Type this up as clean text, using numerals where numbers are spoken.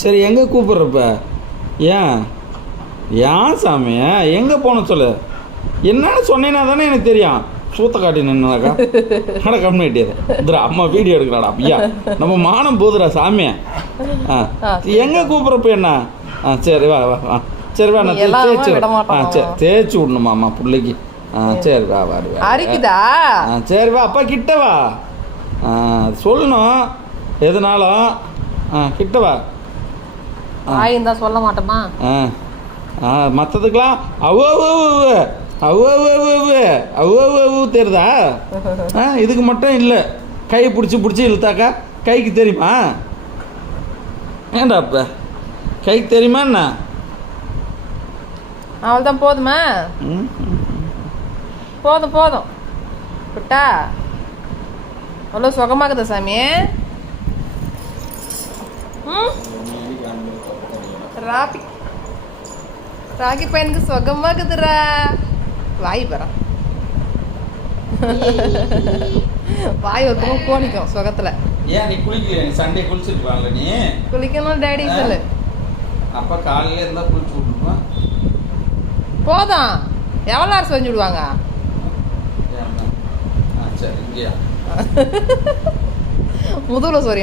சரி எங்கே கூப்பிட்றப்ப? ஏன் ஏன் சாமி எங்கே போகணும் சொல்லு. என்னன்னு சொன்னேன்னா தானே எனக்கு தெரியும். சூத்த காட்டி நின்னாக்கா அட கம்யூனிட்டியது இதுரா அம்மா வீடியோ எடுக்கிறாடா ஐயா நம்ம மானம் போதுரா சாமி. எங்கே கூப்பிட்றப்ப என்ன? சரி வா வா வா சரி வா நான் தேய்ச்சி சரி தேய்ச்சி விடணுமா அம்மா பிள்ளைக்கு. சரி வா வா அரிக்குதா? சரி வா அப்பா கிட்ட வா. சொல்லணும் எதுனாலும் கிட்ட வா. ஆயிருந்தா சொல்ல மாட்டோமா? மற்றதுக்கெல்லாம் அவ்வளவு தெரியுதா? இதுக்கு மட்டும் இல்லை. கையை பிடிச்சி இழுத்தாக்கா கைக்கு தெரியுமா? ஏண்டா அப்ப கைக்கு தெரியுமா என்ன? அவள்தான் போதுமா? போதும் போதும் விட்டா அவ்வளோ சுகமாக்குதா சாமி? ராகி பையனுக்கு சுகமாக்குதுரா. வாய் பரம் வாய் ஒரு பக்கம் கோணிக்கும் சுகத்துல. ஏன் நீ குளிக்கல? நீ சண்டே குளிச்சிருப்பாங்கல்ல நீ? குளிக்கணும் டேடி சொல்லு. அப்பா காலையில இருந்தா குளிச்சு விடணுமா? போதும் எவ்வளோ நேரம் செஞ்சு விடுவாங்க? சரி இங்கேயா முதுகுல சொரிய